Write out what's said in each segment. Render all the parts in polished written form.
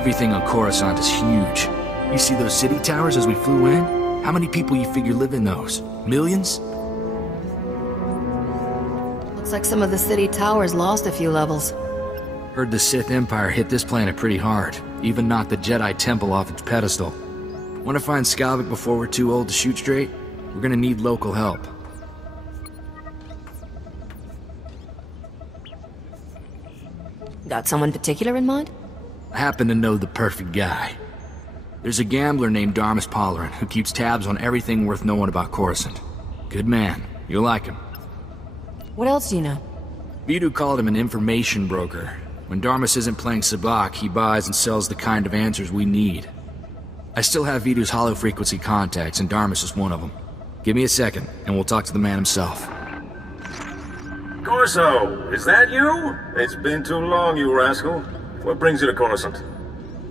Everything on Coruscant is huge. You see those city towers as we flew in? How many people you figure live in those? Millions? Looks like some of the city towers lost a few levels. Heard the Sith Empire hit this planet pretty hard. Even knocked the Jedi Temple off its pedestal. Want to find Skavic before we're too old to shoot straight? We're gonna need local help. Got someone particular in mind? I happen to know the perfect guy. There's a gambler named Darmus who keeps tabs on everything worth knowing about Coruscant. Good man. You'll like him. What else do you know? Vidu called him an information broker. When Darmus isn't playing Sabacc, he buys and sells the kind of answers we need. I still have Vidu's hollow-frequency contacts, and Darmus is one of them. Give me a second, and we'll talk to the man himself. Corso, is that you? It's been too long, you rascal. What brings you to Coruscant?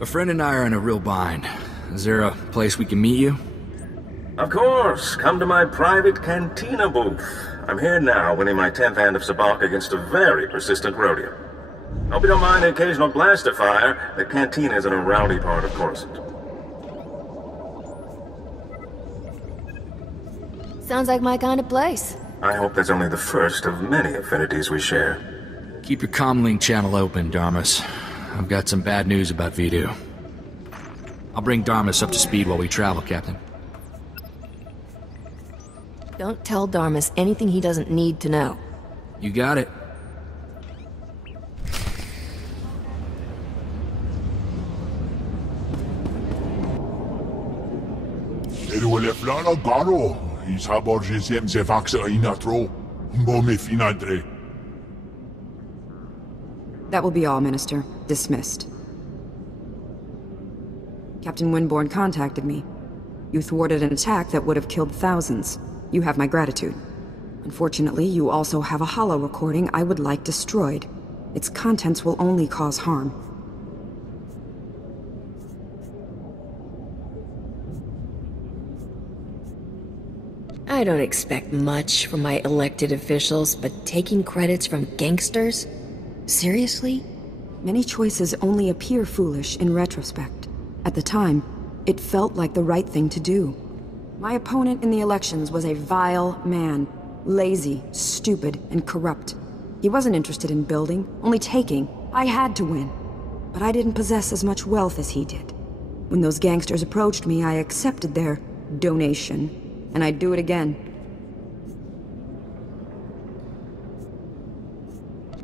A friend and I are in a real bind. Is there a place we can meet you? Of course. Come to my private cantina booth. I'm here now, winning my 10th hand of Sabacc against a very persistent rodeo. Hope you don't mind the occasional blaster fire. The cantina is in a rowdy part of Coruscant. Sounds like my kind of place. I hope that's only the first of many affinities we share. Keep your comlink channel open, Darmus. I've got some bad news about Vidu. I'll bring Darmus up to speed while we travel, Captain. Don't tell Darmus anything he doesn't need to know. You got it. That will be all, Minister. Dismissed. Captain Winborn contacted me. You thwarted an attack that would have killed thousands. You have my gratitude. Unfortunately, you also have a hollow recording I would like destroyed. Its contents will only cause harm. I don't expect much from my elected officials, but taking credits from gangsters? Seriously? Many choices only appear foolish in retrospect. At the time, it felt like the right thing to do. My opponent in the elections was a vile man. Lazy, stupid, and corrupt. He wasn't interested in building, only taking. I had to win. But I didn't possess as much wealth as he did. When those gangsters approached me, I accepted their donation. And I'd do it again.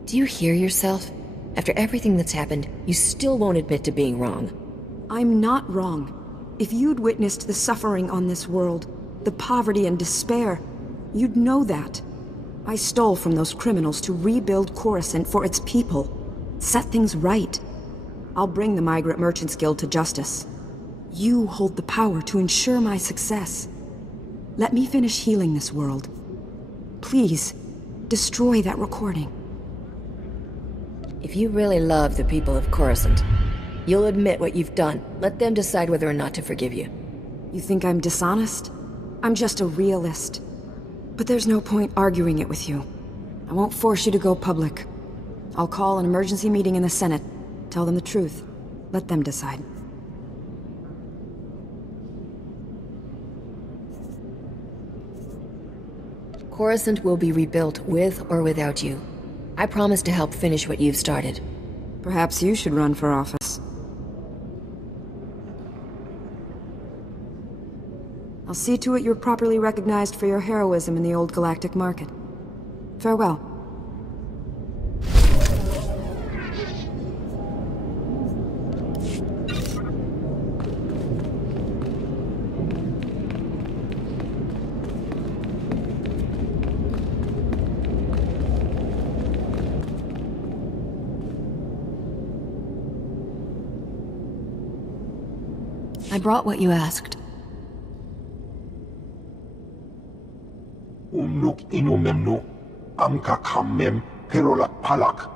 Do you hear yourself? After everything that's happened, you still won't admit to being wrong. I'm not wrong. If you'd witnessed the suffering on this world, the poverty and despair, you'd know that. I stole from those criminals to rebuild Coruscant for its people. Set things right. I'll bring the Migrant Merchants Guild to justice. You hold the power to ensure my success. Let me finish healing this world. Please, destroy that recording. If you really love the people of Coruscant, you'll admit what you've done. Let them decide whether or not to forgive you. You think I'm dishonest? I'm just a realist. But there's no point arguing it with you. I won't force you to go public. I'll call an emergency meeting in the Senate. Tell them the truth. Let them decide. Coruscant will be rebuilt with or without you. I promise to help finish what you've started. Perhaps you should run for office. I'll see to it you're properly recognized for your heroism in the old galactic market. Farewell. I brought what you asked. Umnuk inumemnu amka kammem kerolak palak.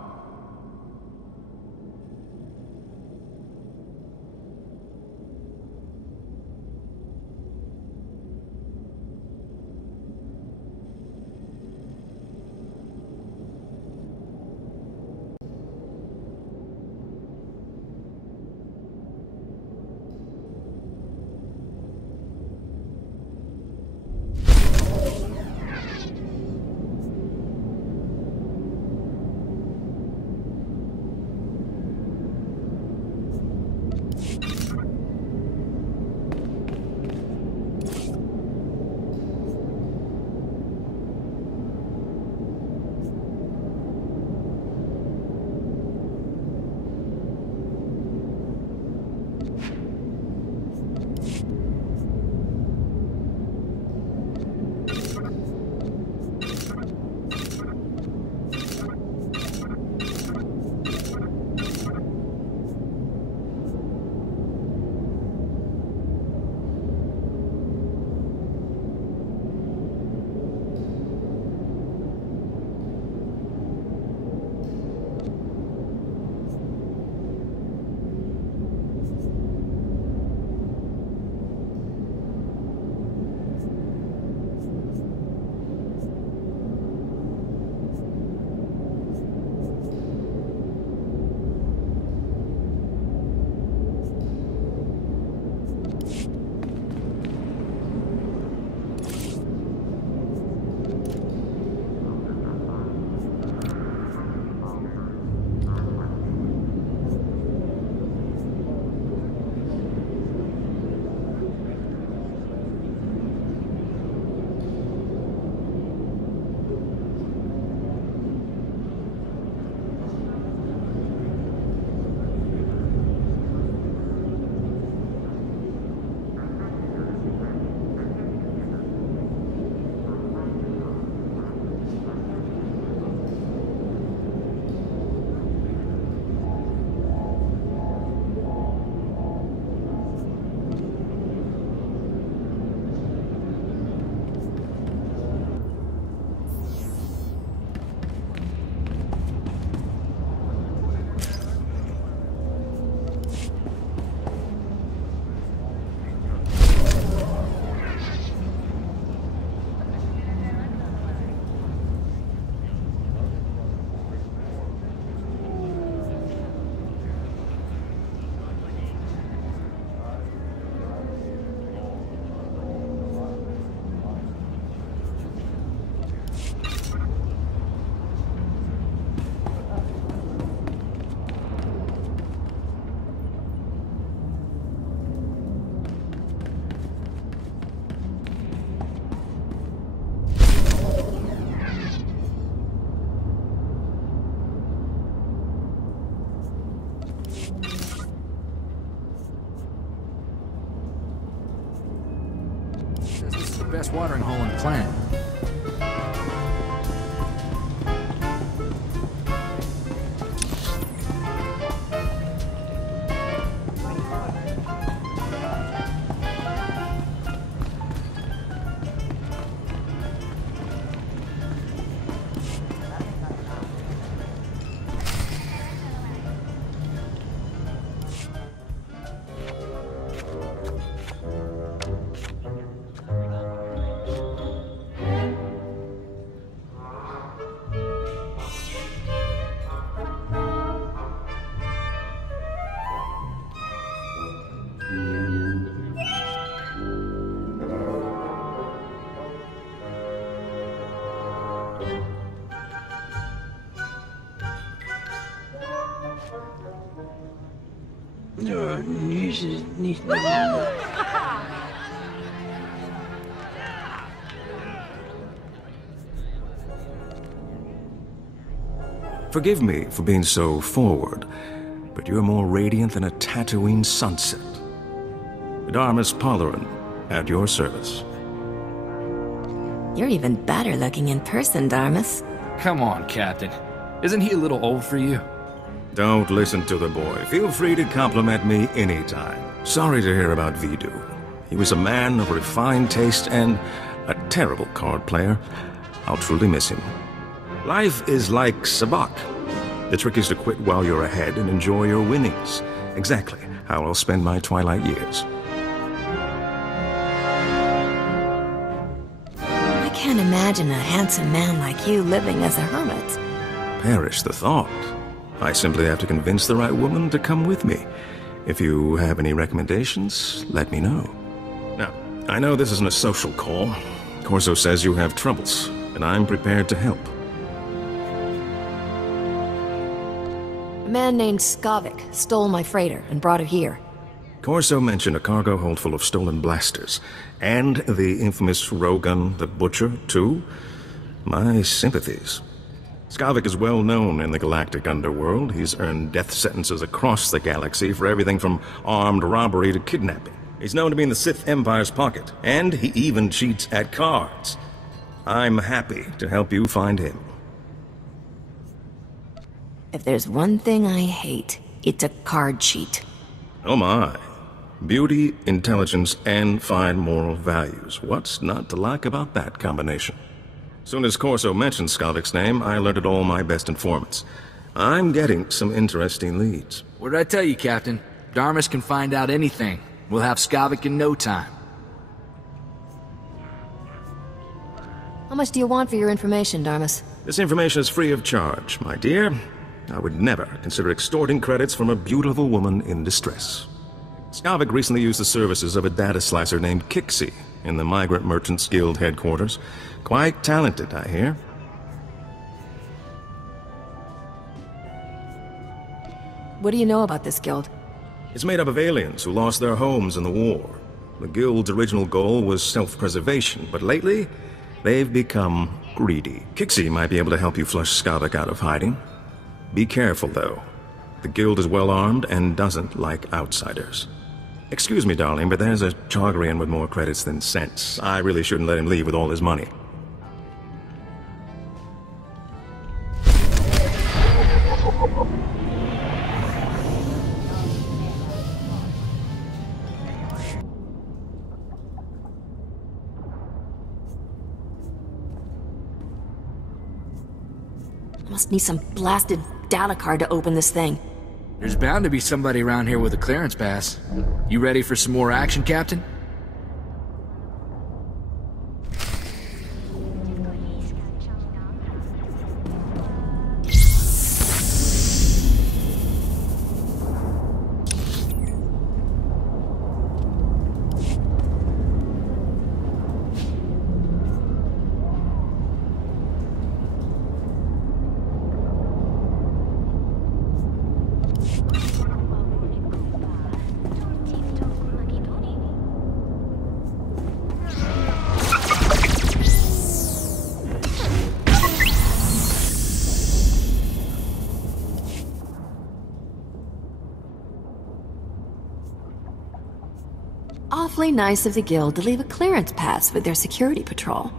nice watering hole and plant. Forgive me for being so forward, but you're more radiant than a Tatooine sunset. Darmus Polarin, at your service. You're even better looking in person, Darmus. Come on, Captain. Isn't he a little old for you? Don't listen to the boy. Feel free to compliment me anytime. Sorry to hear about Vidu. He was a man of refined taste and a terrible card player. I'll truly miss him. Life is like Sabacc. The trick is to quit while you're ahead and enjoy your winnings. Exactly how I'll spend my twilight years. I can't imagine a handsome man like you living as a hermit. Perish the thought. I simply have to convince the right woman to come with me. If you have any recommendations, let me know. Now, I know this isn't a social call. Corso says you have troubles, and I'm prepared to help. A man named Skavic stole my freighter and brought it here. Corso mentioned a cargo hold full of stolen blasters, and the infamous Rogun the Butcher, too. My sympathies. Skavic is well known in the galactic underworld. He's earned death sentences across the galaxy for everything from armed robbery to kidnapping. He's known to be in the Sith Empire's pocket, and he even cheats at cards. I'm happy to help you find him. If there's one thing I hate, it's a card cheat. Oh my. Beauty, intelligence, and fine moral values. What's not to like about that combination? Soon as Corso mentioned Skavic's name, I alerted all my best informants. I'm getting some interesting leads. What did I tell you, Captain? Darmus can find out anything. We'll have Skavic in no time. How much do you want for your information, Darmus? This information is free of charge, my dear. I would never consider extorting credits from a beautiful woman in distress. Skavic recently used the services of a data slicer named Kixie in the Migrant Merchants Guild headquarters. Quite talented, I hear. What do you know about this guild? It's made up of aliens who lost their homes in the war. The guild's original goal was self-preservation, but lately, they've become greedy. Kixie might be able to help you flush Skavic out of hiding. Be careful, though. The guild is well armed and doesn't like outsiders. Excuse me, darling, but there's a Chagrian with more credits than sense. I really shouldn't let him leave with all his money. I must need some blasted data card to open this thing. There's bound to be somebody around here with a clearance pass. You ready for some more action, Captain? awfully nice of the Guild to leave a clearance pass with their security patrol.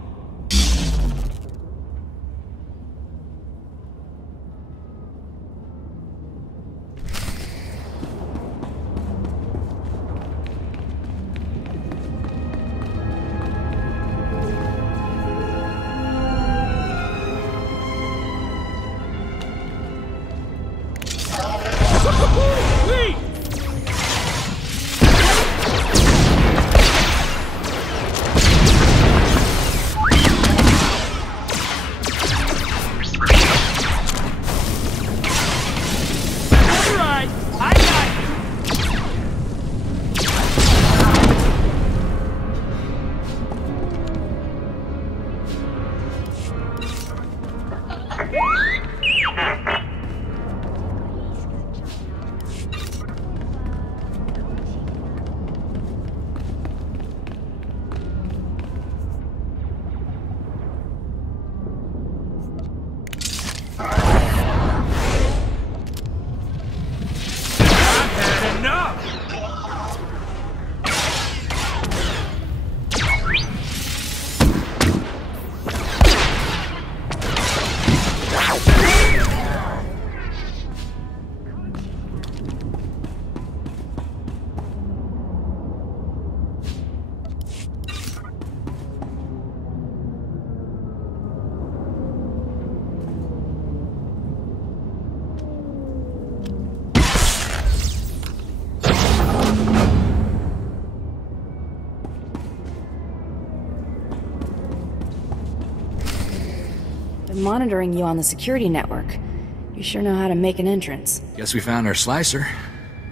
Been monitoring you on the security network. You sure know how to make an entrance. Guess we found our slicer.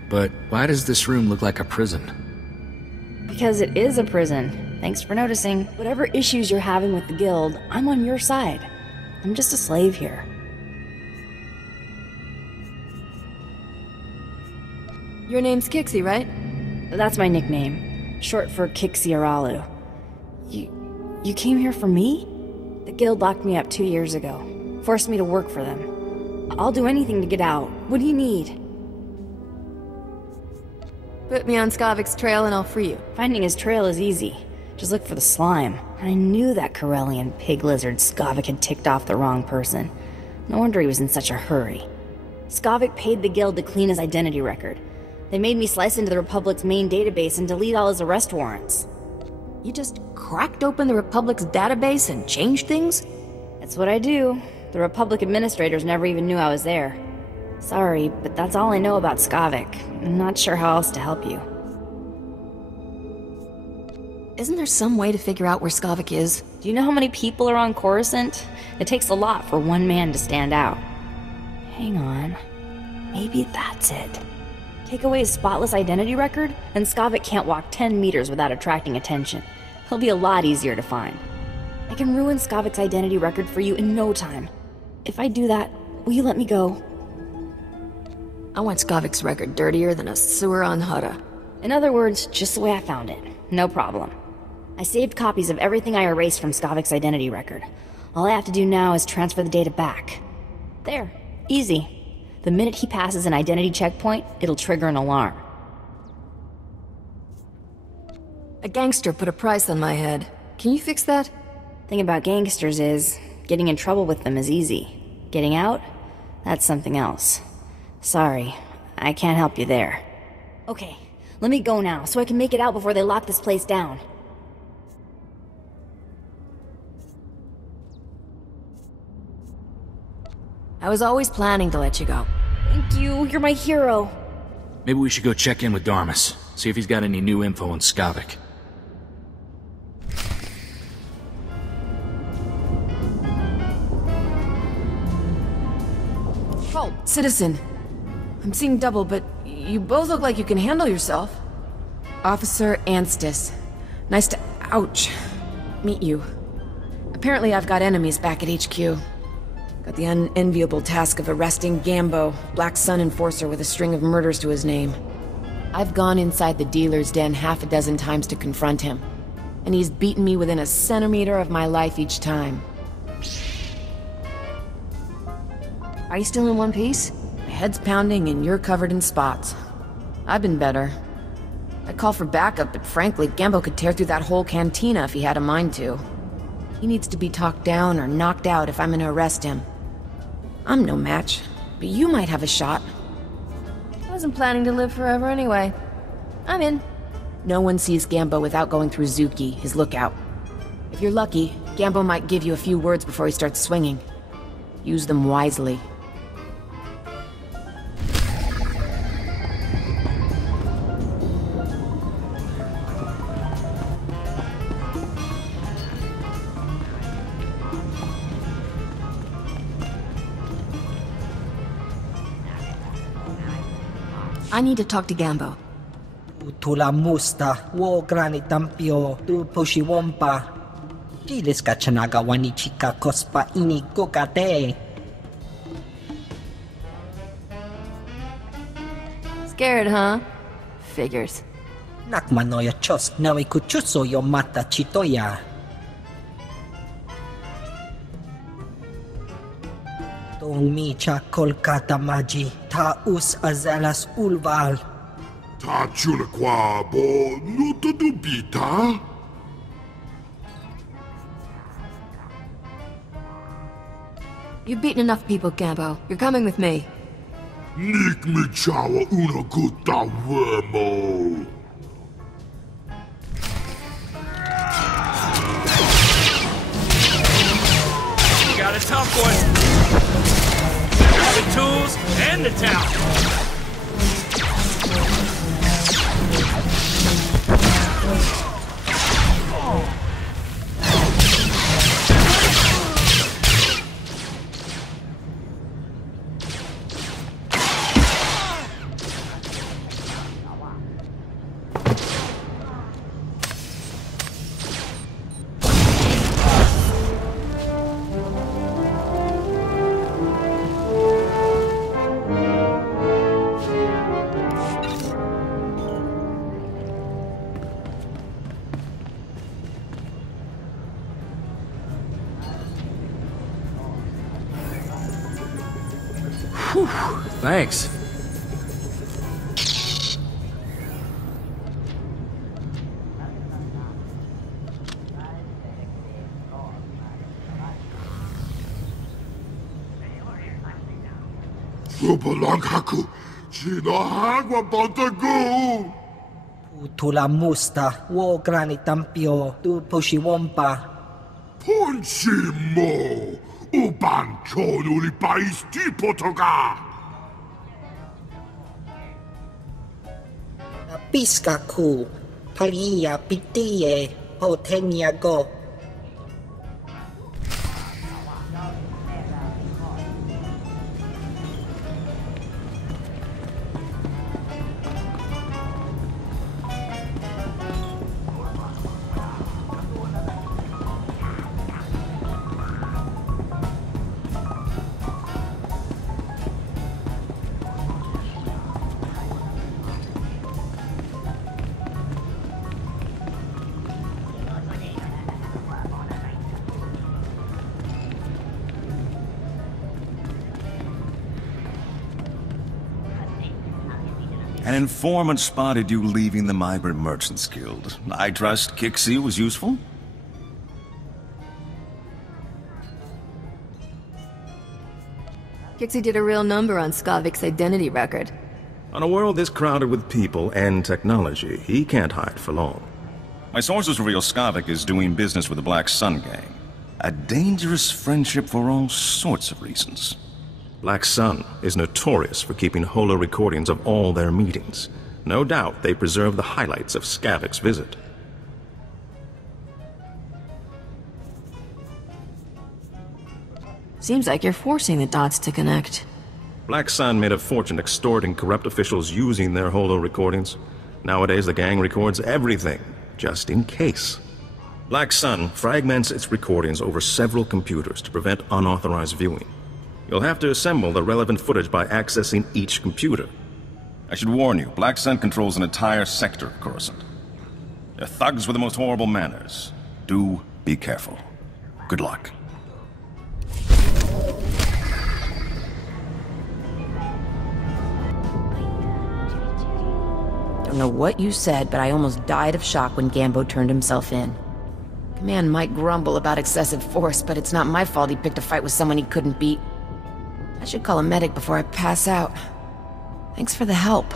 But why does this room look like a prison? Because it is a prison. Thanks for noticing. Whatever issues you're having with the Guild, I'm on your side. I'm just a slave here. Your name's Kixie, right? That's my nickname. Short for Kixiaralu. You came here for me? The Guild locked me up 2 years ago. Forced me to work for them. I'll do anything to get out. What do you need? Put me on Skavic's trail and I'll free you. Finding his trail is easy. Just look for the slime. I knew that Corellian pig lizard Skavic had ticked off the wrong person. No wonder he was in such a hurry. Skavic paid the Guild to clean his identity record. They made me slice into the Republic's main database and delete all his arrest warrants. You just cracked open the Republic's database and changed things? That's what I do. The Republic administrators never even knew I was there. Sorry, but that's all I know about Skavic. I'm not sure how else to help you. Isn't there some way to figure out where Skavic is? Do you know how many people are on Coruscant? It takes a lot for one man to stand out. Hang on. Maybe that's it. Take away his spotless identity record, and Skavic can't walk 10 meters without attracting attention. He'll be a lot easier to find. I can ruin Skavic's identity record for you in no time. If I do that, will you let me go? I want Skavic's record dirtier than a sewer on Hutta. In other words, just the way I found it. No problem. I saved copies of everything I erased from Skavic's identity record. All I have to do now is transfer the data back. There. Easy. The minute he passes an identity checkpoint, it'll trigger an alarm. A gangster put a price on my head. Can you fix that? Thing about gangsters is, getting in trouble with them is easy. Getting out? That's something else. Sorry, I can't help you there. Okay, let me go now, so I can make it out before they lock this place down. I was always planning to let you go. Thank you, you're my hero. Maybe we should go check in with Darmus, see if he's got any new info on Skavic. Oh, citizen. I'm seeing double, but you both look like you can handle yourself. Officer Anstis. Nice to, ouch, meet you. Apparently I've got enemies back at HQ. Got the unenviable task of arresting Gambo, Black Sun enforcer with a string of murders to his name. I've gone inside the dealer's den half a dozen times to confront him, and he's beaten me within a centimeter of my life each time. Are you still in one piece? My head's pounding and you're covered in spots. I've been better. I'd call for backup, but frankly, Gambo could tear through that whole cantina if he had a mind to. He needs to be talked down or knocked out if I'm gonna arrest him. I'm no match, but you might have a shot. I wasn't planning to live forever anyway. I'm in. No one sees Gambo without going through Zuki, his lookout. If you're lucky, Gambo might give you a few words before he starts swinging. Use them wisely. I need to talk to Gambo. Tula musta, wo grani tampio, tu poshiwompa. Dilis ka chanaga wani chika kospa ini kokate. Scared, huh? Figures. Nakmanoya chos, nawe kuchuso yo mata chitoya. Tong micha Kolkata maji, ta us azalas ulval. Ta chula kwa bo nuto dubita? You've beaten enough people, Gambo. You're coming with me. Nik mi chawa una gutta wemo. You got a tough one. Got the tools and the talent. Thanks. Rubalanghaku, Chinahagwa Bantagu! Tula musta, wo grani tampio, tu poshiwompa. Punchimo! Uban chonuli pais tipotoga! Piska ku, paliya pitiye, potenya go. An informant spotted you leaving the Migrant Merchants Guild. I trust Kixie was useful? Kixie did a real number on Skavic's identity record. On a world this crowded with people and technology, he can't hide for long. My sources reveal Skavic is doing business with the Black Sun Gang. A dangerous friendship for all sorts of reasons. Black Sun is notorious for keeping holo recordings of all their meetings. No doubt they preserve the highlights of Skavic's visit. Seems like you're forcing the dots to connect. Black Sun made a fortune extorting corrupt officials using their holo recordings. Nowadays the gang records everything, just in case. Black Sun fragments its recordings over several computers to prevent unauthorized viewing. You'll have to assemble the relevant footage by accessing each computer. I should warn you, Black Sun controls an entire sector of Coruscant. They're thugs with the most horrible manners. Do be careful. Good luck. Don't know what you said, but I almost died of shock when Gambo turned himself in. Command might grumble about excessive force, but it's not my fault he picked a fight with someone he couldn't beat. I should call a medic before I pass out. Thanks for the help.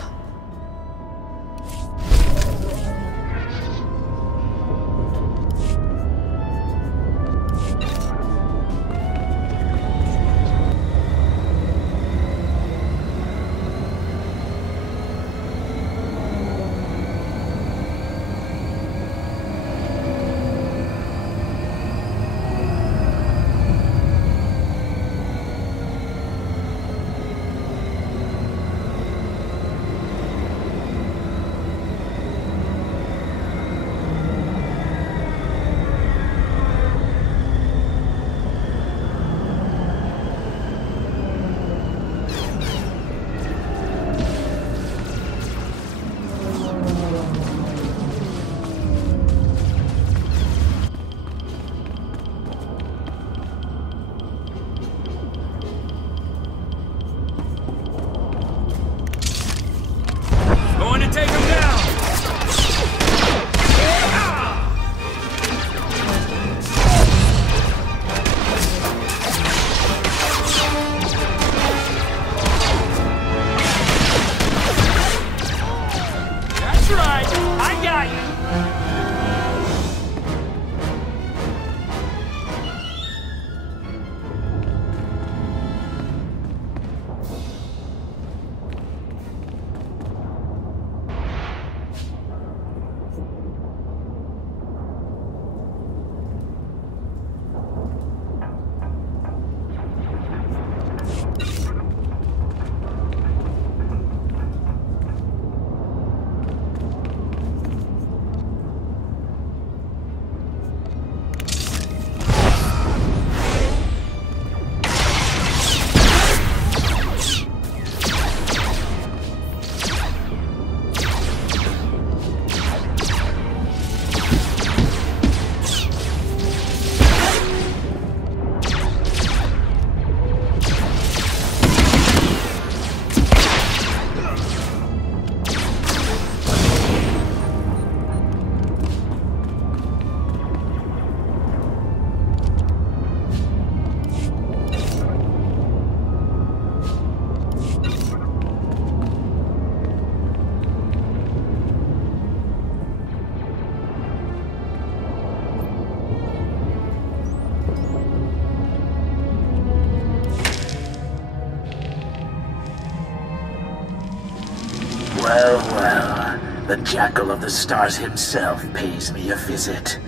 Well, well, the Jackal of the Stars himself pays me a visit.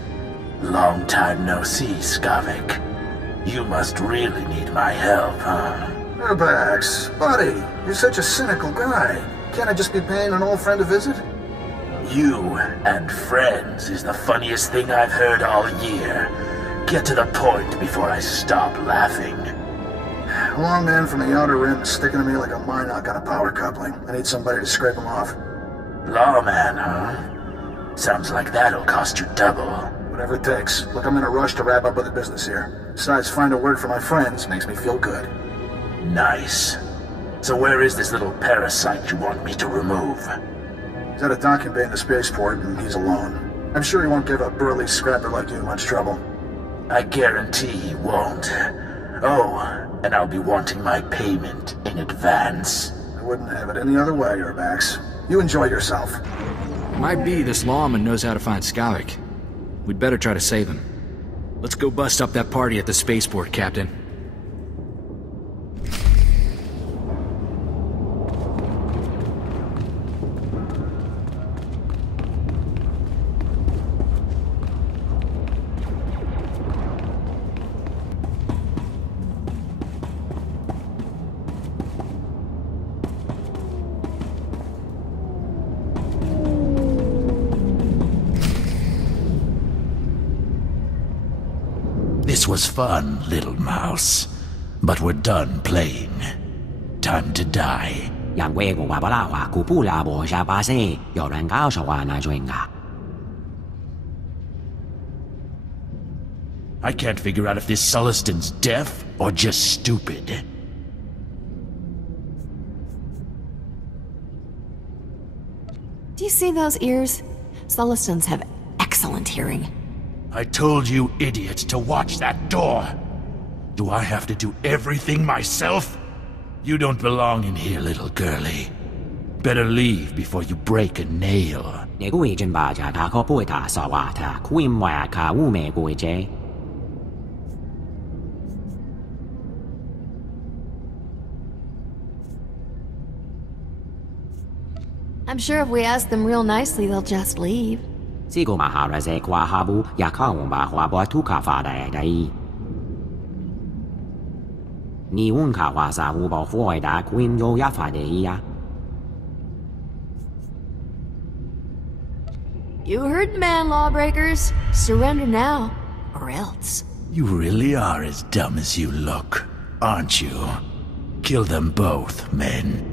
Long time no see, Skavic. You must really need my help, huh? Sabacc, buddy, you're such a cynical guy. Can't I just be paying an old friend a visit? You and friends is the funniest thing I've heard all year. Get to the point before I stop laughing. A long man from the Outer Rim is sticking to me like a Minoc on a power coupling. I need somebody to scrape him off. Lawman, huh? Sounds like that'll cost you double. Whatever it takes. Look, I'm in a rush to wrap up with the business here. Besides, find a word for my friends makes me feel good. Nice. So where is this little parasite you want me to remove? He's at a docking bay in the Spaceport, and he's alone. I'm sure he won't give a burly scrapper like you much trouble. I guarantee he won't. Oh, and I'll be wanting my payment in advance. I wouldn't have it any other way, Urbax. You enjoy yourself. Might be this lawman knows how to find Skavic. We'd better try to save him. Let's go bust up that party at the Spaceport, Captain. This was fun, little mouse. But we're done playing. Time to die. I can't figure out if this Sullistan's deaf or just stupid. Do you see those ears? Sullustans have excellent hearing. I told you, idiot, to watch that door. Do I have to do everything myself? You don't belong in here, little girlie. Better leave before you break a nail. I'm sure if we ask them real nicely, they'll just leave. You heard the man, lawbreakers. Surrender now, or else. You really are as dumb as you look, aren't you? Kill them both, men.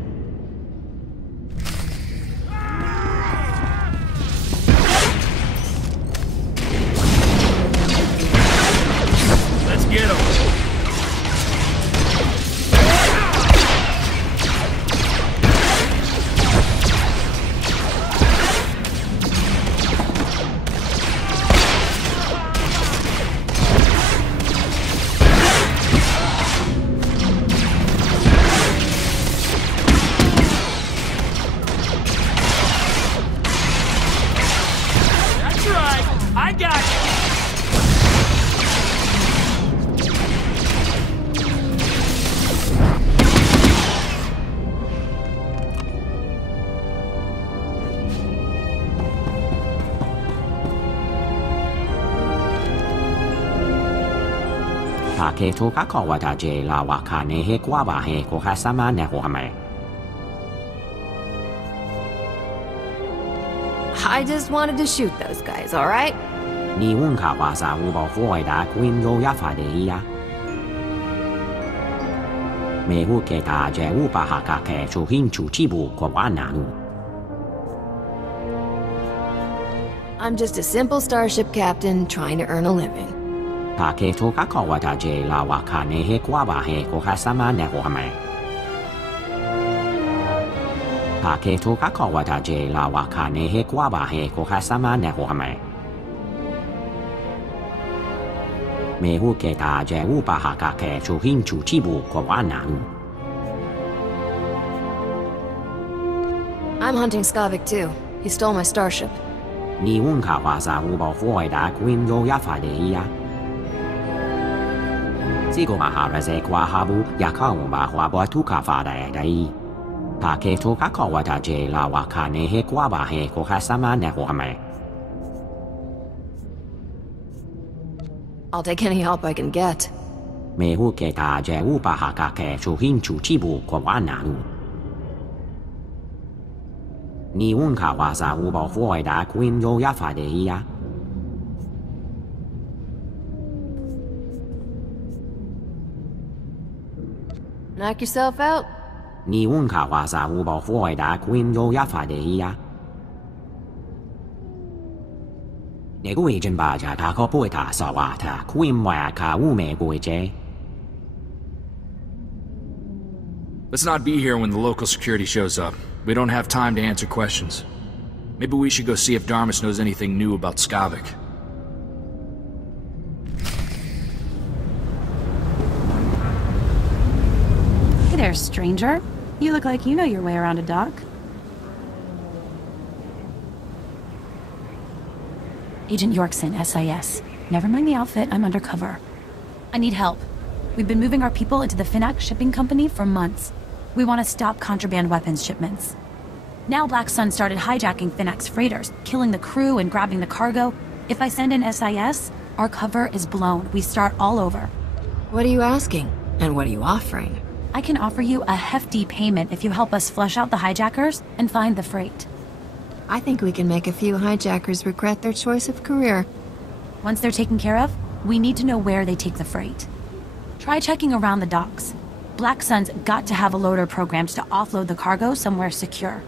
Let's get him. That's right. I got you. I just wanted to shoot those guys, alright? I'm just a simple starship captain trying to earn a living. I'm hunting Skavic too. He stole my starship. I'll take any help I can get. Knock yourself out? Let's not be here when the local security shows up. We don't have time to answer questions. Maybe we should go see if Darmus knows anything new about Skavic. Hey there, stranger. You look like you know your way around a dock. Agent Yorkson, SIS. Never mind the outfit, I'm undercover. I need help. We've been moving our people into the Finnac shipping company for months. We want to stop contraband weapons shipments. Now Black Sun started hijacking Finnac's freighters, killing the crew and grabbing the cargo. If I send in SIS, our cover is blown. We start all over. What are you asking? And what are you offering? I can offer you a hefty payment if you help us flush out the hijackers and find the freight. I think we can make a few hijackers regret their choice of career. Once they're taken care of, we need to know where they take the freight. Try checking around the docks. Black Sun's got to have a loader programmed to offload the cargo somewhere secure.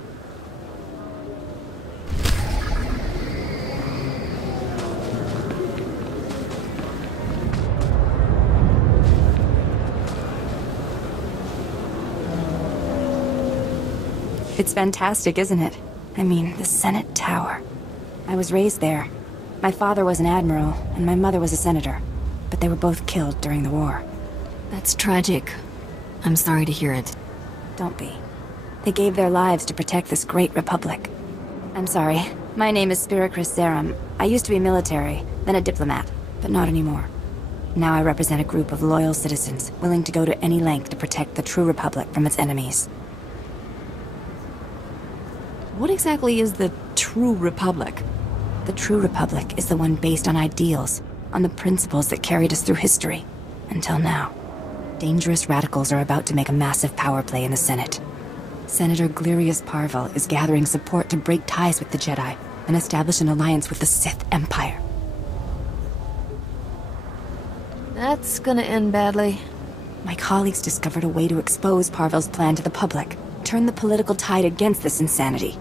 It's fantastic, isn't it? I mean, the Senate Tower. I was raised there. My father was an admiral, and my mother was a senator. But they were both killed during the war. That's tragic. I'm sorry to hear it. Don't be. They gave their lives to protect this great republic. I'm sorry. My name is Spiricris Zerum. I used to be military, then a diplomat, but not anymore. Now I represent a group of loyal citizens, willing to go to any length to protect the true republic from its enemies. What exactly is the true republic? The true republic is the one based on ideals, on the principles that carried us through history, until now. Dangerous radicals are about to make a massive power play in the Senate. Senator Glirius Parvel is gathering support to break ties with the Jedi and establish an alliance with the Sith Empire. That's gonna end badly. My colleagues discovered a way to expose Parvel's plan to the public, turn the political tide against this insanity.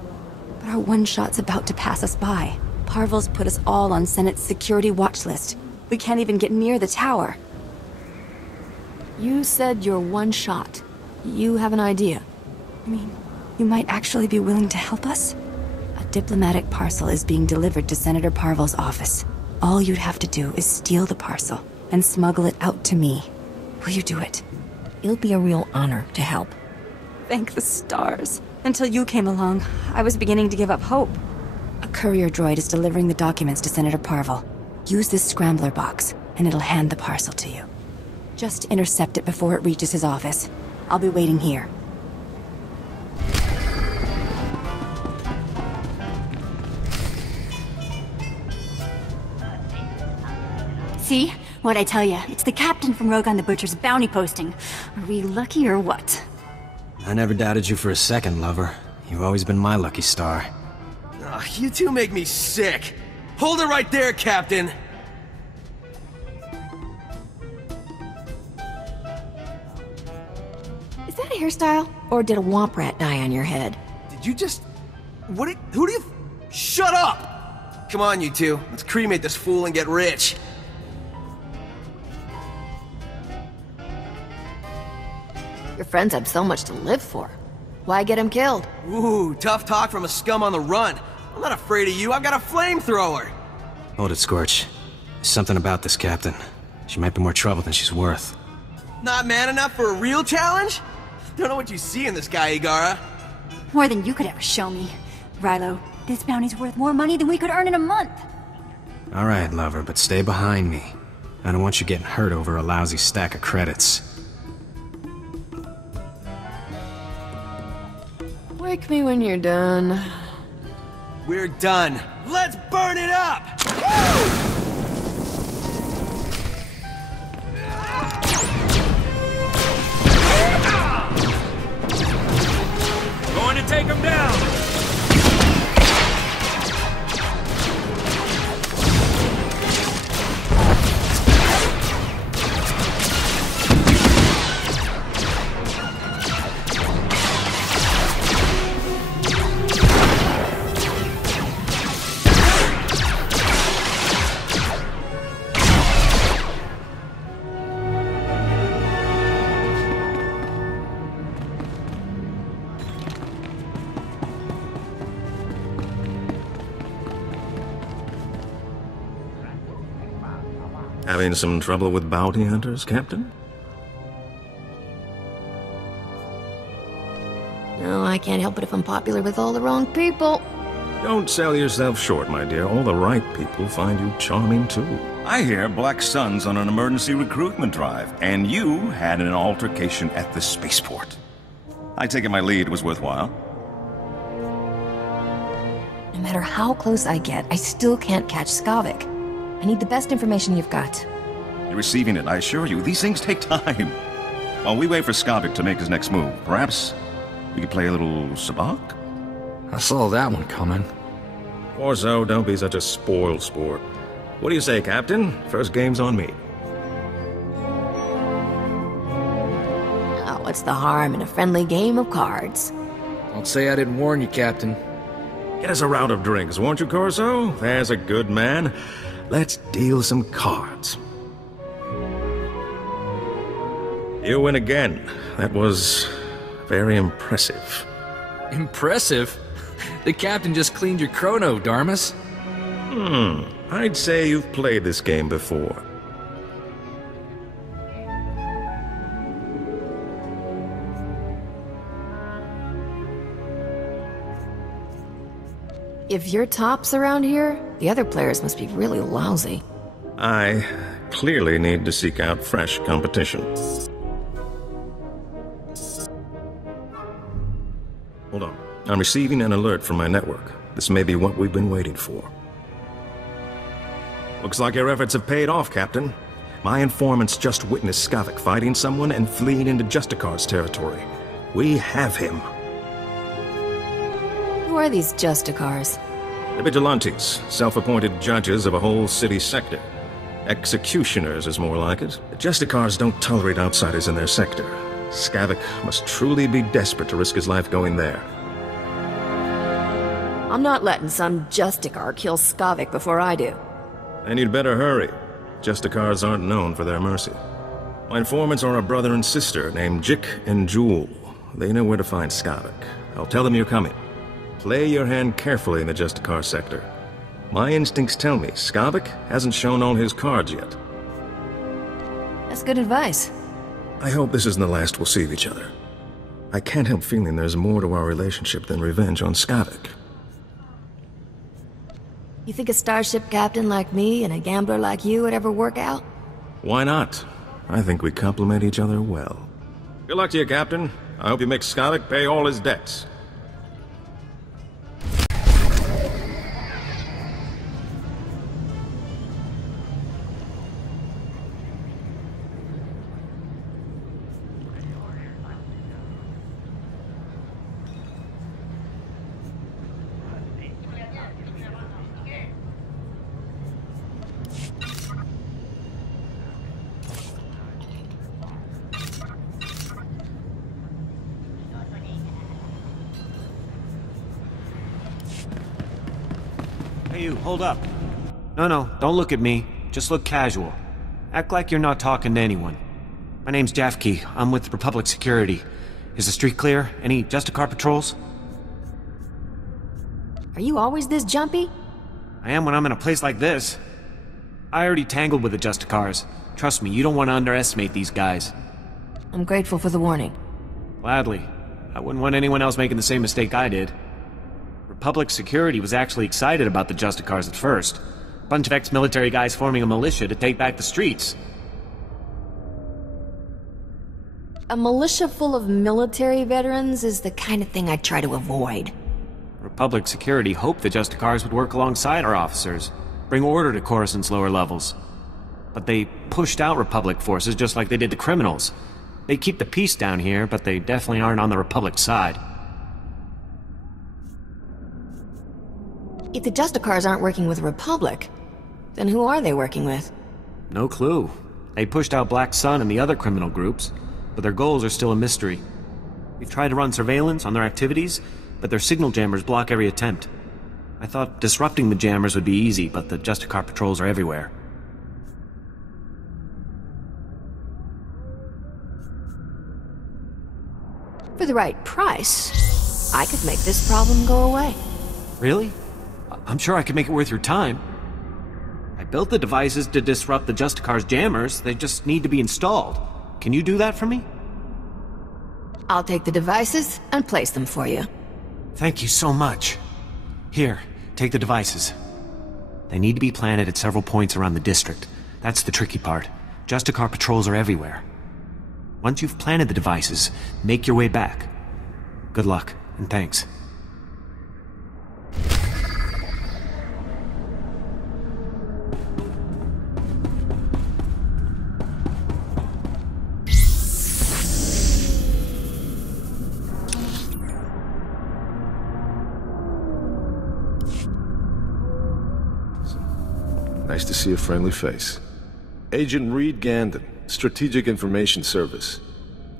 But our one-shot's about to pass us by. Parvel's put us all on Senate's security watch list. We can't even get near the tower. You said you're one shot. You have an idea. I mean, you might actually be willing to help us? A diplomatic parcel is being delivered to Senator Parvel's office. All you'd have to do is steal the parcel and smuggle it out to me. Will you do it? It'll be a real honor to help. Thank the stars. Until you came along, I was beginning to give up hope. A courier droid is delivering the documents to Senator Parvel. Use this scrambler box, and it'll hand the parcel to you. Just intercept it before it reaches his office. I'll be waiting here. See? What'd I tell you? It's the captain from Rogan the Butcher's bounty posting. Are we lucky or what? I never doubted you for a second, lover. You've always been my lucky star. Ugh, you two make me sick. Hold it right there, Captain! Is that a hairstyle? Or did a womp rat die on your head? Did you just... who do you... Shut up! Come on, you two. Let's cremate this fool and get rich. Your friends have so much to live for. Why get him killed? Ooh, tough talk from a scum on the run. I'm not afraid of you, I've got a flamethrower! Hold it, Scorch. There's something about this captain. She might be more trouble than she's worth. Not man enough for a real challenge? Don't know what you see in this guy, Igara. More than you could ever show me. Rilo, this bounty's worth more money than we could earn in a month. Alright, lover, but stay behind me. I don't want you getting hurt over a lousy stack of credits. Wake me when you're done. We're done. Let's burn it up! Woo! Going to take him down! Having some trouble with bounty hunters, Captain? No, I can't help it if I'm popular with all the wrong people. Don't sell yourself short, my dear. All the right people find you charming, too. I hear Black Sun's on an emergency recruitment drive, and you had an altercation at the Spaceport. I take it my lead was worthwhile. No matter how close I get, I still can't catch Skavic. I need the best information you've got. You're receiving it, I assure you. These things take time. While we wait for Skavic to make his next move, perhaps we could play a little Sabacc? I saw that one coming. Orzo, don't be such a spoiled sport. What do you say, Captain? First game's on me. Oh, what's the harm in a friendly game of cards? Don't say I didn't warn you, Captain. Get us a round of drinks, won't you, Corso? There's a good man. Let's deal some cards. You win again. That was very impressive. Impressive? The captain just cleaned your chrono, Darmus. I'd say you've played this game before. If you're tops around here, the other players must be really lousy. I clearly need to seek out fresh competition. Hold on. I'm receiving an alert from my network. This may be what we've been waiting for. Looks like your efforts have paid off, Captain. My informants just witnessed Skavic fighting someone and fleeing into Justicars territory. We have him. Who are these Justicars? The vigilantes, self-appointed judges of a whole city sector. Executioners is more like it. The Justicars don't tolerate outsiders in their sector. Skavic must truly be desperate to risk his life going there. I'm not letting some Justicar kill Skavic before I do. And you'd better hurry. Justicars aren't known for their mercy. My informants are a brother and sister named Jick and Jewel. They know where to find Skavic. I'll tell them you're coming. Play your hand carefully in the Justicar sector. My instincts tell me Skavic hasn't shown all his cards yet. That's good advice. I hope this isn't the last we'll see of each other. I can't help feeling there's more to our relationship than revenge on Skavic. You think a starship captain like me and a gambler like you would ever work out? Why not? I think we complement each other well. Good luck to you, Captain. I hope you make Skavic pay all his debts. Hey you, hold up. No, don't look at me. Just look casual. Act like you're not talking to anyone. My name's Jafke. I'm with Republic Security. Is the street clear? Any Justicar patrols? Are you always this jumpy? I am when I'm in a place like this. I already tangled with the Justicars. Trust me, you don't want to underestimate these guys. I'm grateful for the warning. Gladly. I wouldn't want anyone else making the same mistake I did. Republic Security was actually excited about the Justicars at first. A bunch of ex-military guys forming a militia to take back the streets. A militia full of military veterans is the kind of thing I try to avoid. Republic Security hoped the Justicars would work alongside our officers, bring order to Coruscant's lower levels. But they pushed out Republic forces just like they did the criminals. They keep the peace down here, but they definitely aren't on the Republic side. If the Justicars aren't working with Republic, then who are they working with? No clue. They pushed out Black Sun and the other criminal groups, but their goals are still a mystery. We've tried to run surveillance on their activities, but their signal jammers block every attempt. I thought disrupting the jammers would be easy, but the Justicar patrols are everywhere. For the right price, I could make this problem go away. Really? I'm sure I could make it worth your time. I built the devices to disrupt the Justicar's jammers. They just need to be installed. Can you do that for me? I'll take the devices and place them for you. Thank you so much. Here, take the devices. They need to be planted at several points around the district. That's the tricky part. Justicar patrols are everywhere. Once you've planted the devices, make your way back. Good luck, and thanks. Nice to see a friendly face. Agent Reed Gandon, Strategic Information Service.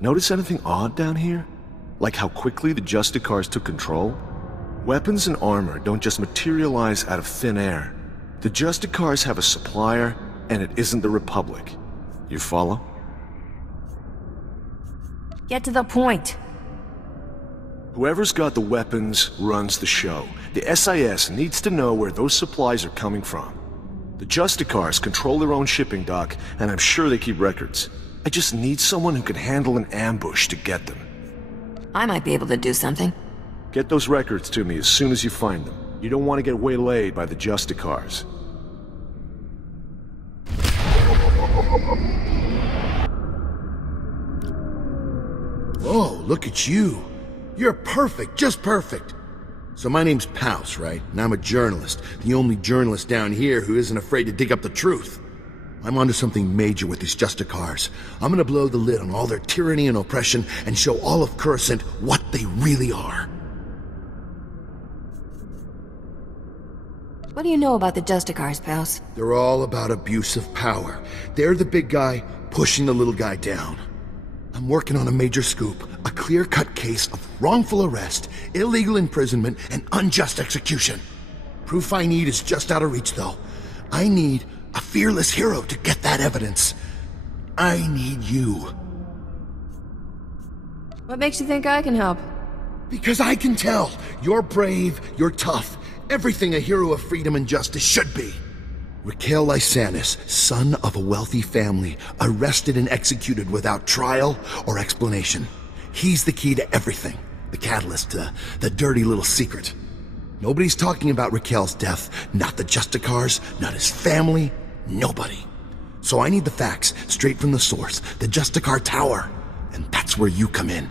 Notice anything odd down here? Like how quickly the Justicars took control? Weapons and armor don't just materialize out of thin air. The Justicars have a supplier, and it isn't the Republic. You follow? Get to the point. Whoever's got the weapons runs the show. The SIS needs to know where those supplies are coming from. The Justicars control their own shipping dock, and I'm sure they keep records. I just need someone who can handle an ambush to get them. I might be able to do something. Get those records to me as soon as you find them. You don't want to get waylaid by the Justicars. Whoa, look at you. You're perfect, just perfect. So my name's Pouse, right? And I'm a journalist. The only journalist down here who isn't afraid to dig up the truth. I'm onto something major with these Justicars. I'm gonna blow the lid on all their tyranny and oppression and show all of Coruscant what they really are. What do you know about the Justicars, Pouse? They're all about abuse of power. They're the big guy pushing the little guy down. I'm working on a major scoop, a clear-cut case of wrongful arrest, illegal imprisonment, and unjust execution. Proof I need is just out of reach, though. I need a fearless hero to get that evidence. I need you. What makes you think I can help? Because I can tell. You're brave, you're tough. Everything a hero of freedom and justice should be. Raquel Lysanis, son of a wealthy family, arrested and executed without trial or explanation. He's the key to everything. The catalyst, the dirty little secret. Nobody's talking about Raquel's death. Not the Justicars, not his family, nobody. So I need the facts, straight from the source, the Justicar Tower. And that's where you come in.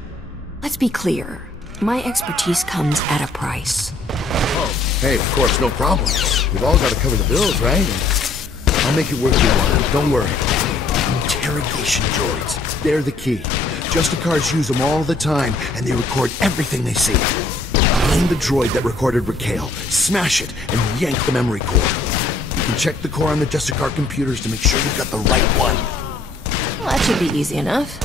Let's be clear. My expertise comes at a price. Oh, hey, of course, no problem. We've all got to cover the bills, right? And I'll make it worth your while. Don't worry. Interrogation droids. They're the key. Justicars use them all the time, and they record everything they see. Find the droid that recorded Raquel, smash it, and yank the memory core. You can check the core on the Justicar computers to make sure you've got the right one. Well, that should be easy enough.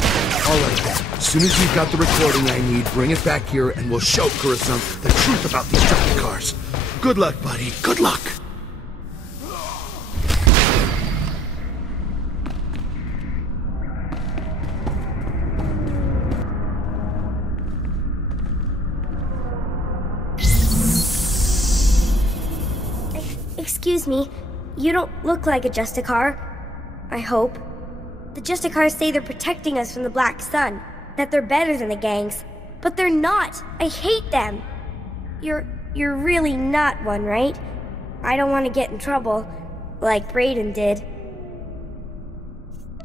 All right, then. As soon as you've got the recording I need, bring it back here, and we'll show Coruscant the truth about these Justicars. Good luck, buddy. Good luck. Excuse me. You don't look like a Justicar. I hope. The Justicars say they're protecting us from the Black Sun, that they're better than the gangs, but they're not. I hate them. You're really not one, right? I don't want to get in trouble, like Braden did.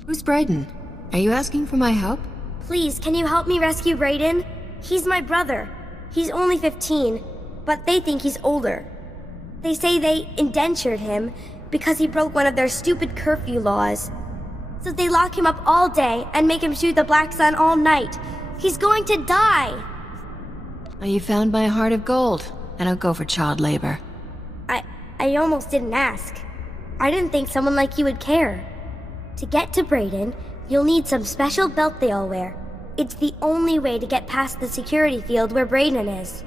Who's Braden? Are you asking for my help? Please, can you help me rescue Braden? He's my brother. He's only 15, but they think he's older. They say they indentured him because he broke one of their stupid curfew laws. So they lock him up all day and make him shoot the Black Sun all night. He's going to die! Are you found by a heart of gold? I don't go for child labor. I almost didn't ask. I didn't think someone like you would care. To get to Braden, you'll need some special belt they all wear. It's the only way to get past the security field where Braden is.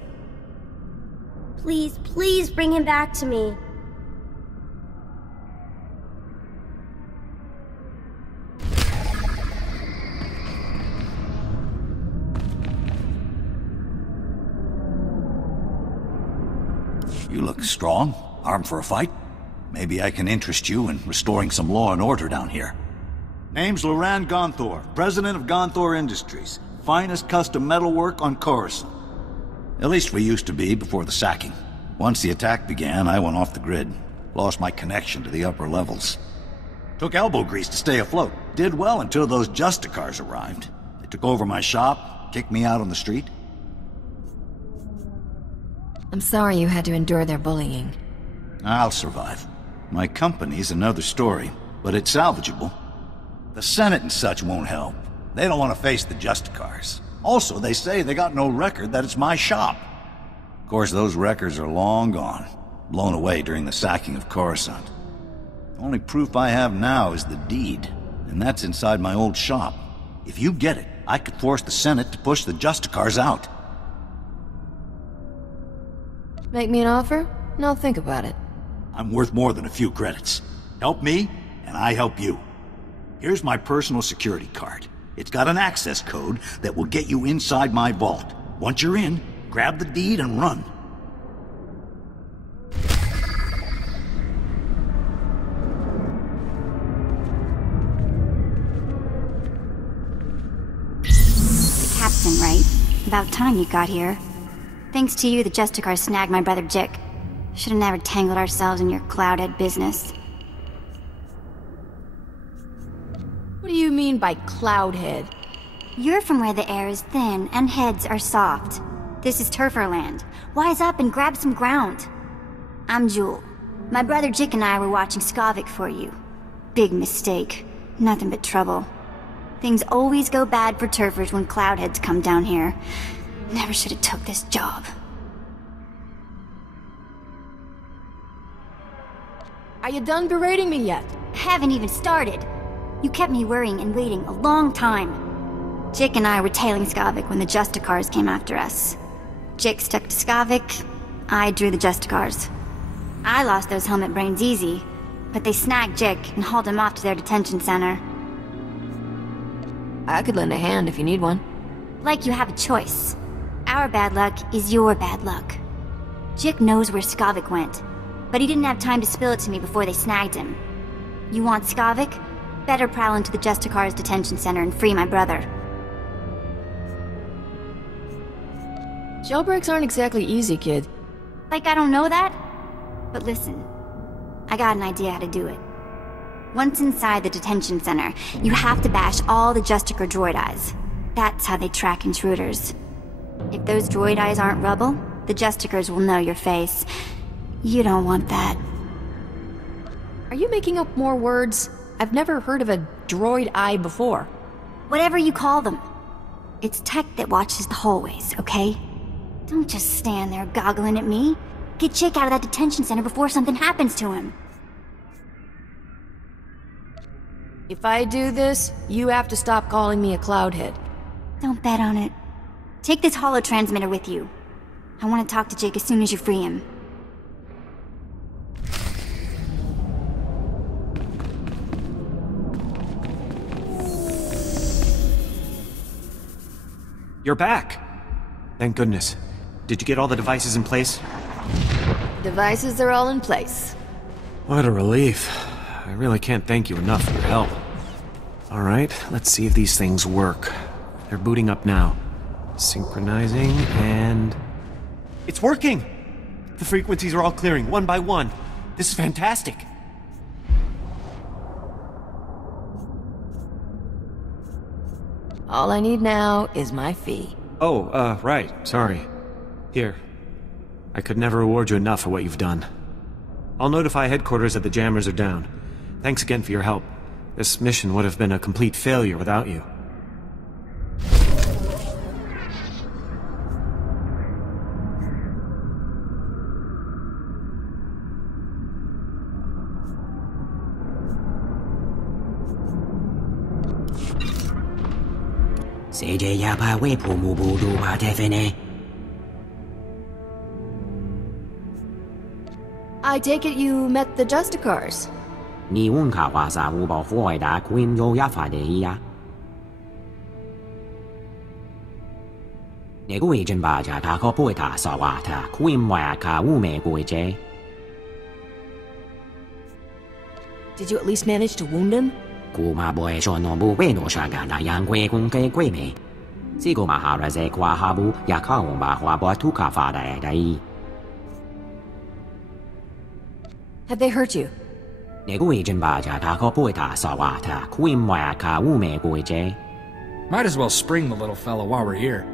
Please, please bring him back to me. You look strong, armed for a fight. Maybe I can interest you in restoring some law and order down here. Name's Loran Gonthor, president of Gonthor Industries, finest custom metalwork on Coruscant. At least we used to be before the sacking. Once the attack began, I went off the grid, lost my connection to the upper levels. Took elbow grease to stay afloat. Did well until those Justicars arrived. They took over my shop, kicked me out on the street. I'm sorry you had to endure their bullying. I'll survive. My company's another story, but it's salvageable. The Senate and such won't help. They don't want to face the Justicars. Also, they say they got no record that it's my shop. Of course, those records are long gone, blown away during the sacking of Coruscant. The only proof I have now is the deed, and that's inside my old shop. If you get it, I could force the Senate to push the Justicars out. Make me an offer, and I'll think about it. I'm worth more than a few credits. Help me, and I help you. Here's my personal security card. It's got an access code that will get you inside my vault. Once you're in, grab the deed and run. The captain, right? About time you got here. Thanks to you, the Justicars snagged my brother Jick. Should have never tangled ourselves in your cloudhead business. What do you mean by cloudhead? You're from where the air is thin and heads are soft. This is Turferland. Wise up and grab some ground. I'm Jewel. My brother Jick and I were watching Skavic for you. Big mistake. Nothing but trouble. Things always go bad for turfers when cloudheads come down here. Never should have took this job. Are you done berating me yet? Haven't even started. You kept me worrying and waiting a long time. Jick and I were tailing Skavic when the Justicars came after us. Jick stuck to Skavic, I drew the Justicars. I lost those helmet brains easy, but they snagged Jick and hauled him off to their detention center. I could lend a hand if you need one. Like you have a choice. Our bad luck is your bad luck. Jick knows where Skavic went, but he didn't have time to spill it to me before they snagged him. You want Skavic? Better prowl into the Justicars detention center and free my brother. Jailbreaks aren't exactly easy, kid. Like I don't know that? But listen, I got an idea how to do it. Once inside the detention center, you have to bash all the Justicar droid eyes. That's how they track intruders. If those droid eyes aren't rubble, the Justicars will know your face. You don't want that. Are you making up more words? I've never heard of a droid eye before. Whatever you call them. It's tech that watches the hallways, okay? Don't just stand there goggling at me. Get Jick out of that detention center before something happens to him. If I do this, you have to stop calling me a cloudhead. Don't bet on it. Take this holo-transmitter with you. I want to talk to Jick as soon as you free him. You're back! Thank goodness. Did you get all the devices in place? Devices are all in place. What a relief. I really can't thank you enough for your help. Alright, let's see if these things work. They're booting up now. Synchronizing, and... It's working! The frequencies are all clearing, one by one. This is fantastic! All I need now is my fee. Oh, right, sorry. Here. I could never reward you enough for what you've done. I'll notify headquarters that the jammers are down. Thanks again for your help. This mission would have been a complete failure without you. I take it you met the Justicars. Did you at least manage to wound him? Have they hurt you? Might as well spring the little fellow while we're here.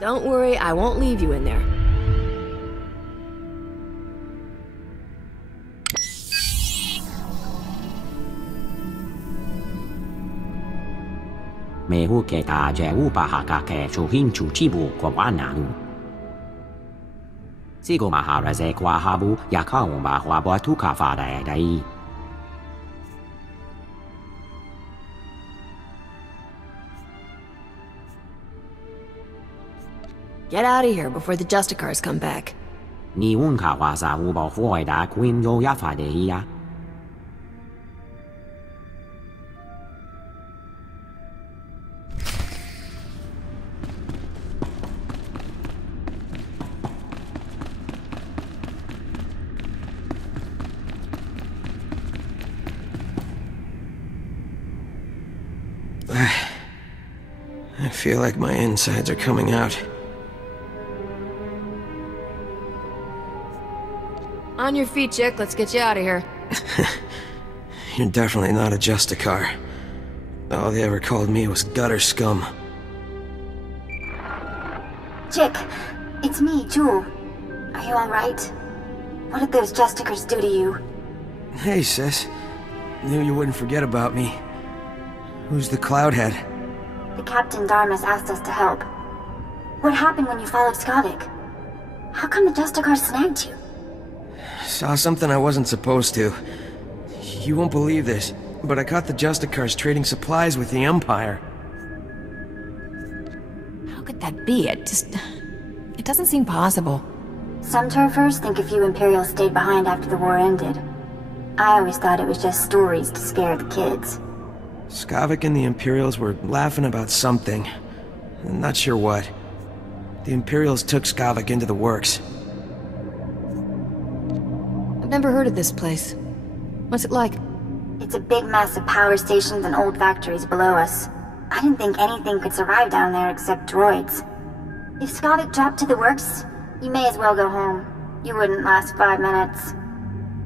Don't worry, I won't leave you in there. Get out of here before the Justicars come back. feel like my insides are coming out. On your feet, chick. Let's get you out of here. You're definitely not a Justicar. All they ever called me was gutter scum. Chick, it's me, Jewel. Are you alright? What did those Justicars do to you? Hey, sis. Knew you wouldn't forget about me. Who's the Cloudhead? The Captain Darmus asked us to help. What happened when you followed Skavic? How come the Justicars snagged you? Saw something I wasn't supposed to. You won't believe this, but I caught the Justicars trading supplies with the Empire. How could that be? It doesn't seem possible. Some turfers think a few Imperials stayed behind after the war ended. I always thought it was just stories to scare the kids. Skavic and the Imperials were laughing about something. I'm not sure what. The Imperials took Skavic into the works. I've never heard of this place. What's it like? It's a big mess of power stations and old factories below us. I didn't think anything could survive down there except droids. If Skavic dropped to the works, you may as well go home. You wouldn't last 5 minutes.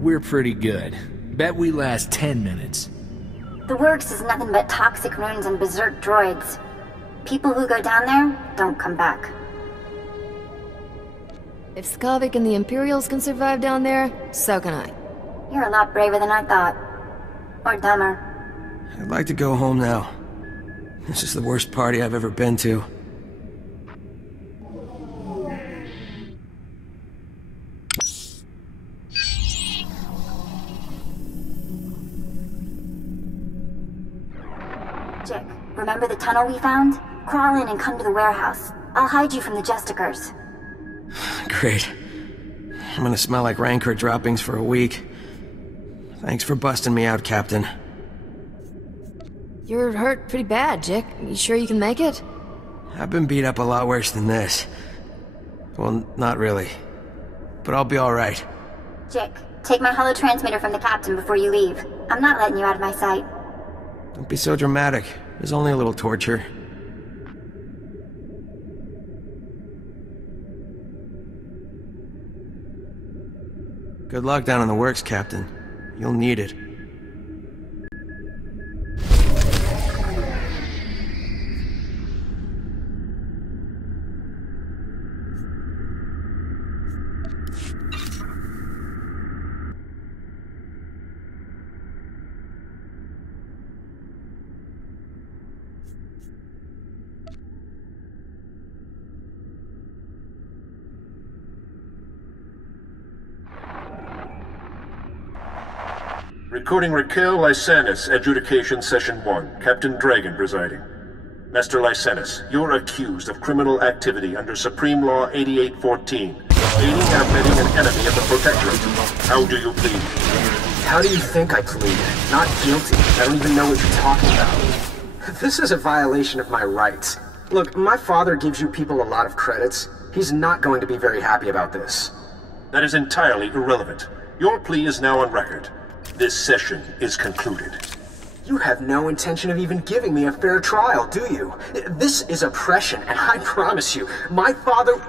We're pretty good. Bet we last 10 minutes. The works is nothing but toxic ruins and berserk droids. People who go down there don't come back. If Skavic and the Imperials can survive down there, so can I. You're a lot braver than I thought. Or dumber. I'd like to go home now. This is the worst party I've ever been to. Jick, remember the tunnel we found? Crawl in and come to the warehouse. I'll hide you from the Justicars. Great. I'm gonna smell like Rancor droppings for a week. Thanks for busting me out, Captain. You're hurt pretty bad, Jick. You sure you can make it? I've been beat up a lot worse than this. Well, not really. But I'll be alright. Jick, take my holotransmitter from the captain before you leave. I'm not letting you out of my sight. Don't be so dramatic. There's only a little torture. Good luck down in the works, Captain. You'll need it. Recording Raquel Lysanis, Adjudication Session 1. Captain Dragon presiding. Master Lysanis, you're accused of criminal activity under Supreme Law 8814, aiding and abetting an enemy of the Protectorate. How do you plead? How do you think I plead? Not guilty. I don't even know what you're talking about. This is a violation of my rights. Look, my father gives you people a lot of credits. He's not going to be very happy about this. That is entirely irrelevant. Your plea is now on record. This session is concluded. You have no intention of even giving me a fair trial, do you? This is oppression, and I promise you, my father...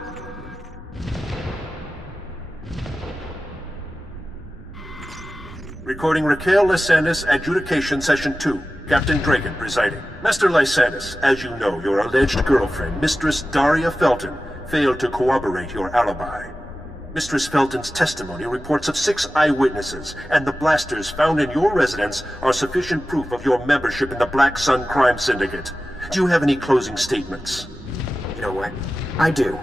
Recording Raquel Lysanis, Adjudication Session 2. Captain Dragon presiding. Master Lysanis, as you know, your alleged girlfriend, Mistress Daria Felton, failed to corroborate your alibi. Mistress Felton's testimony reports of 6 eyewitnesses, and the blasters found in your residence are sufficient proof of your membership in the Black Sun Crime Syndicate. Do you have any closing statements? You know what? I do.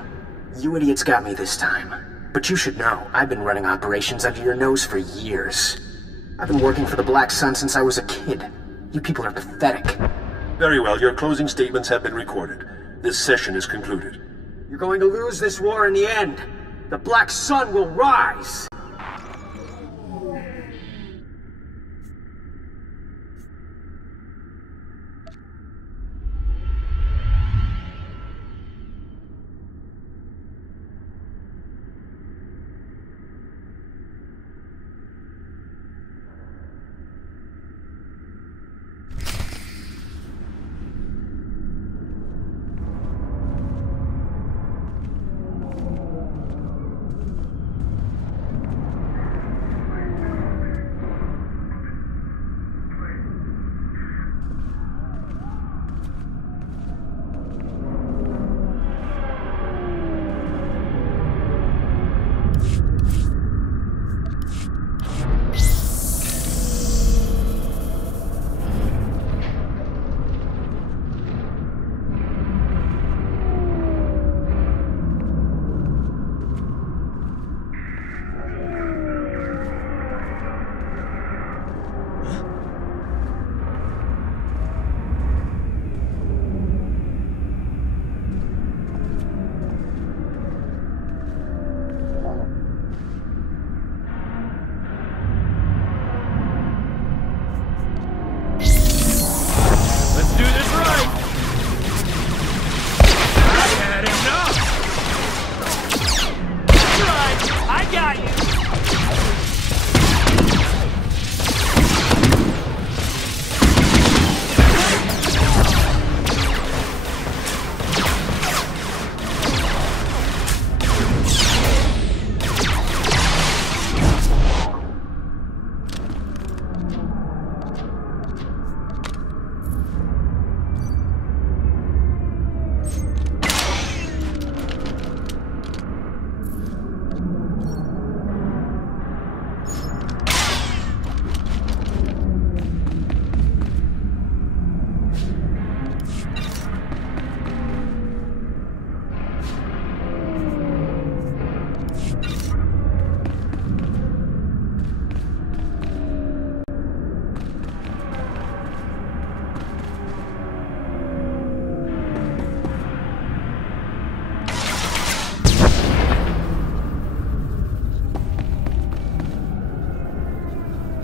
You idiots got me this time. But you should know, I've been running operations under your nose for years. I've been working for the Black Sun since I was a kid. You people are pathetic. Very well, your closing statements have been recorded. This session is concluded. You're going to lose this war in the end. The Black Sun will rise!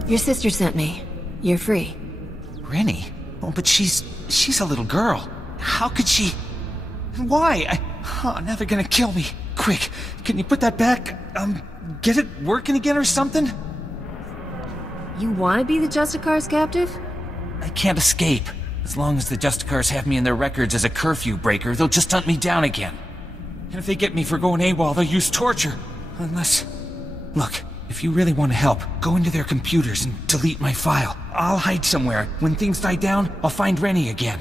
Your sister sent me. You're free. Rennie? Oh, but she's a little girl. How could she... Why? Now they're gonna kill me. Quick, can you put that back? Get it working again or something? You want to be the Justicars captive? I can't escape. As long as the Justicars have me in their records as a curfew breaker, they'll just hunt me down again. And if they get me for going AWOL, they'll use torture. Unless... Look, if you really want to help, go into their computers and delete my file. I'll hide somewhere. When things die down, I'll find Rennie again.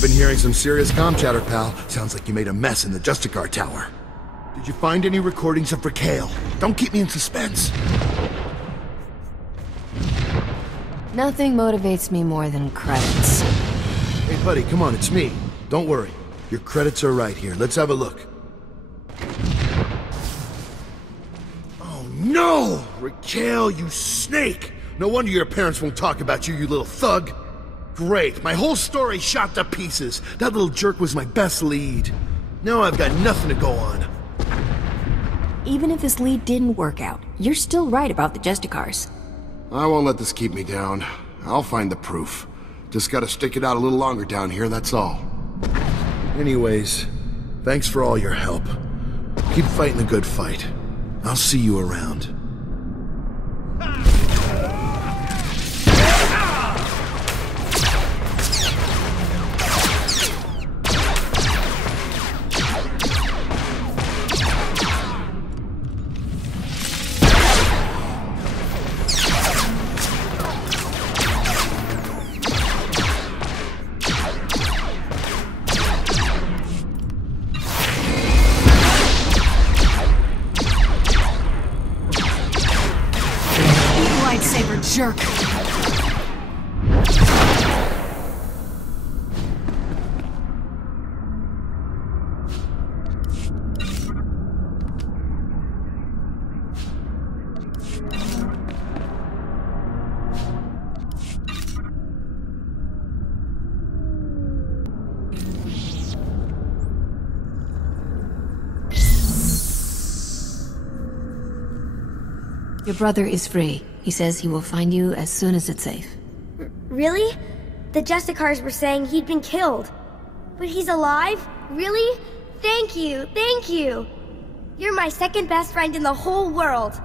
Been hearing some serious comm chatter, pal. Sounds like you made a mess in the Justicar Tower. Did you find any recordings of Raquel? Don't keep me in suspense. Nothing motivates me more than credits. Hey, buddy, come on, it's me. Don't worry. Your credits are right here. Let's have a look. Oh, no! Raquel, you snake! No wonder your parents won't talk about you, you little thug. Great, my whole story shot to pieces. That little jerk was my best lead. Now I've got nothing to go on. Even if this lead didn't work out, you're still right about the Justicars. I won't let this keep me down. I'll find the proof. Just gotta stick it out a little longer down here, that's all. Anyways, thanks for all your help. Keep fighting the good fight. I'll see you around. Jerk. Your brother is free. He says he will find you as soon as it's safe. Really? The Justicars were saying he'd been killed. But he's alive? Really? Thank you, thank you! You're my second best friend in the whole world.